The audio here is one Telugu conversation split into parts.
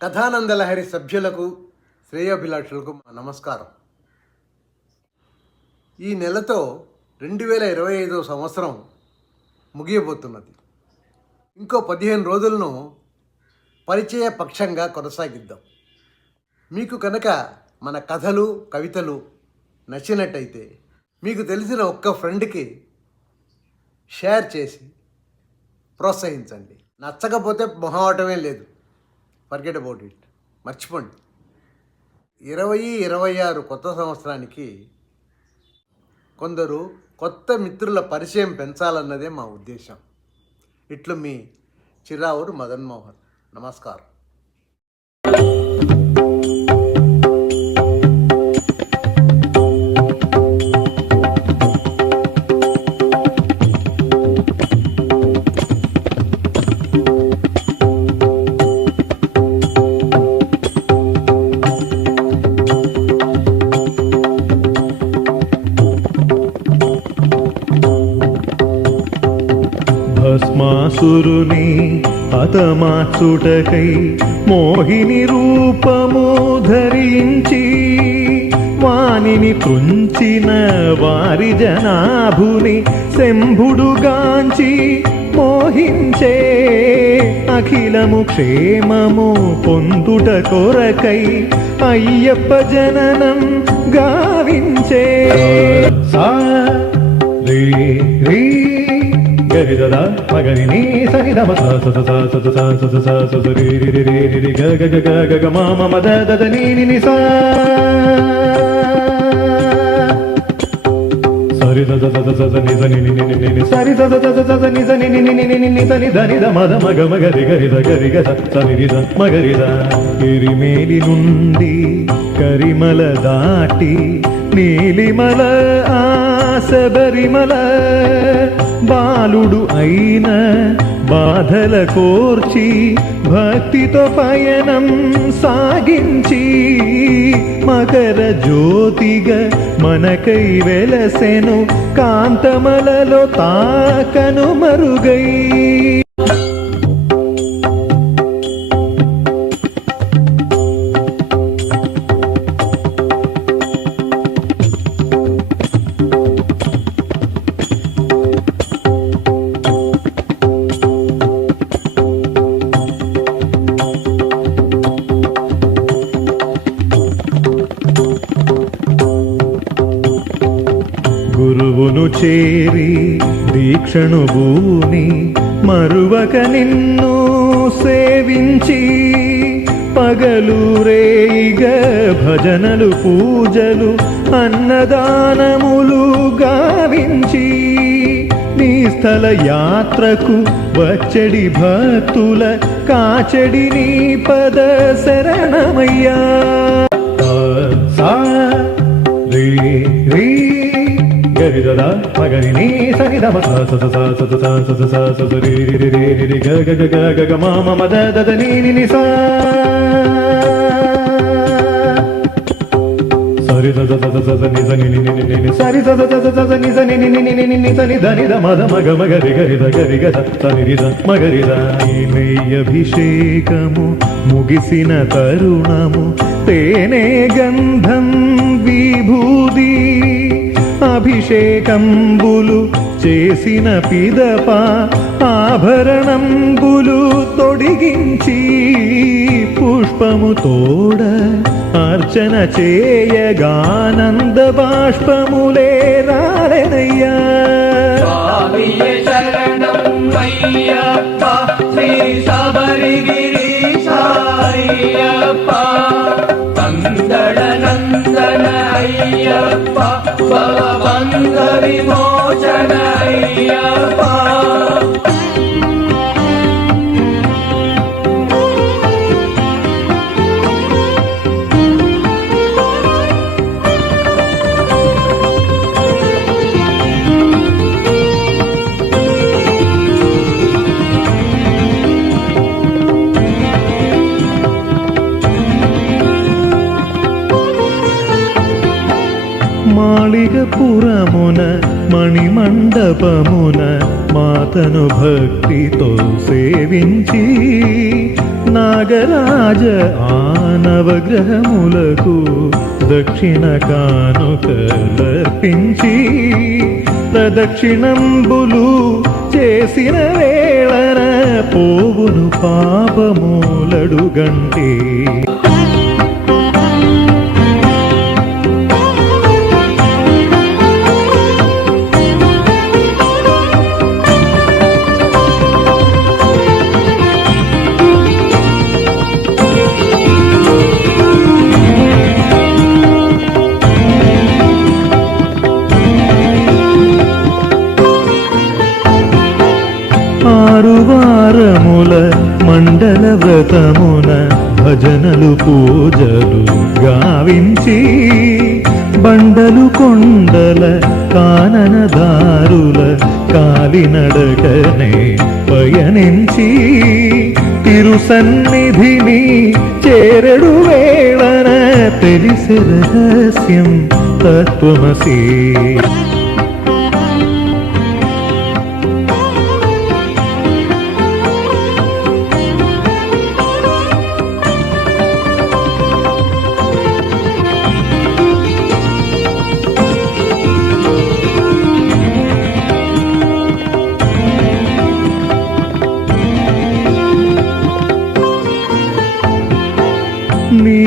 కథానందలహరి సభ్యులకు శ్రేయోభిలాషులకు నమస్కారం. ఈ నెలతో 2025 సంవత్సరం ముగియబోతున్నది. ఇంకో 15 రోజులను పరిచయ పక్షంగా కొనసాగిద్దాం. మీకు కనుక మన కథలు కవితలు నచ్చినట్టయితే మీకు తెలిసిన ఒక్క ఫ్రెండ్కి షేర్ చేసి ప్రోత్సహించండి. నచ్చకపోతే మొహమాటమే లేదు, ఫర్గెట్ అబౌట్ ఇట్, మర్చిపోండి. 2026 కొత్త సంవత్సరానికి కొందరు కొత్త మిత్రుల పరిచయం పెంచాలన్నదే మా ఉద్దేశం. ఇట్లు మీ చిరావురు మదన్ మోహన్. నమస్కారం. భస్మాసురుని హతమార్చుటకై మోహిని రూపము ధరించి వానిని త్రుంచిన వారి జనాభుని శంభుడుగాంచి మోహించే అఖిలము క్షేమము పొందుట కొరకై అయ్యప్ప జననం గావించే. గరి దదా మగరి నీ సని దమ స స స స స స స స స రి రి రి రి రి గ గ గ గ గ మ మ మ ద ద ద ని ని ని స సరి the the the the the ని స ని ని ని ని ని సరి the the the the the ని స ని ని ని ని ని ని స ని ద ని ద మ ద మ గ మ గ రి గ రి ద గ రి గ ద స ని రి ద మ గ రి ద. కిరిమేలి నుండి కరిమల దాటి నీలిమల ఆ శబరిమల బాలుడు అయిన బాధల కోర్చి భక్తితో పయనం సాగించి మకర జ్యోతిగా మనకై వెలసెను కాంతమలలో తాకను మరుగై. గురువును చేరి దీక్షను భూని మరువక నిన్ను సేవించి పగలు రేయిగ భజనలు పూజలు అన్నదానములు గావించి నీ స్థల యాత్రకు వచ్చడి భక్తుల కాచడి నీ పద శరణమయ్యా. గరి దదా మగరి నీ సని దమ స స స స స స స స స రి రి రి రి రి గ గ గ గ గ మ మ మ ద ద ద ని ని ని స సరి the the the the the ని స ని ని ని ని ని సరి the the the the the ని స ని ని ని ని ని ని స ని ద ని ద మ ద మ గ మ గ రి గ రి ద గ రి గ ద స ని రి ద మ గ రి ద. అభిషేకము ముగిసిన తరుణము తేనే గంధం విభూది అభిషేకంబులు చేసిన పిదప ఆభరణంబులు తొడిగించి పుష్పము తోడ అర్చన చేయగానంద బాష్పములే రాలెనయ్యా. శ్రీ శబరిగిరీశ అయ్యప్ప నందన నందన అయ్యప్ప భవబంధ విమోచన అయ్యప్ప. మాళిగపురమున మణిమండపమున మాతను భక్తితో సేవించి నాగరాజ ఆనవగ్రహములకు దక్షిణ కానుకలర్పించి ప్రదక్షిణంబులు చేసిన వేళన పోవును పాపమూలడుగంటే. ఆరువారముల మండల వ్రతమున భజనలు పూజలు గావించి బండలు కొండల కాననదారుల కాలినడకనే పయనించి తిరుసన్నిధిని చేరడు వేళన తెలిసి రహస్యం తత్వమసి.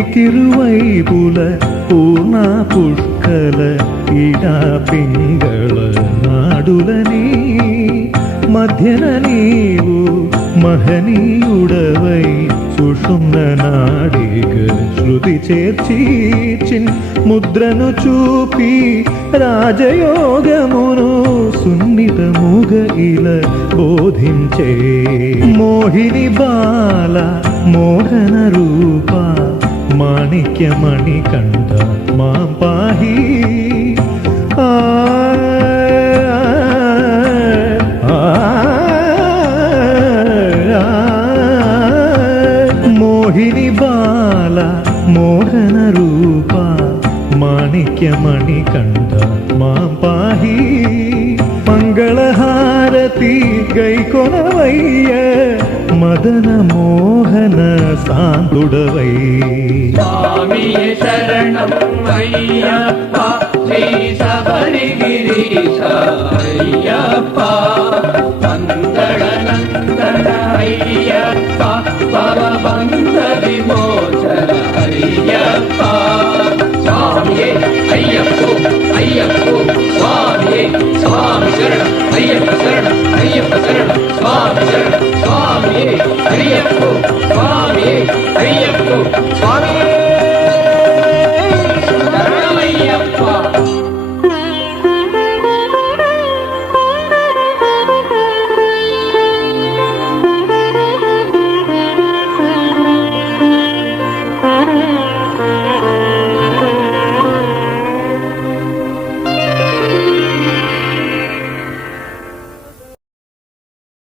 నీకిరువైపుల పూర్ణ పుష్కల ఇడా పింగళ నాడులని మధ్యన నీవు మహనీయుడవై సుషుమ్న నాడిగ శృతి చేర్చి ముద్రను చూపి రాజయోగమును సున్నితముగ ఇలా బోధించే. మోహిని బాల మోహన రూప మాణిక్యమణి కంఠ మాం పాహి. మోహిని బాల మోహన రూప మాణిక్యమణి కంఠ మాం పాహి. మంగళహారతి గైకొనవయ్య మదన మోహన సాంతుడవై. స్వామియే శరణం అయ్యప్ప శ్రీ శబరిగిరీశ అయ్యప్ప.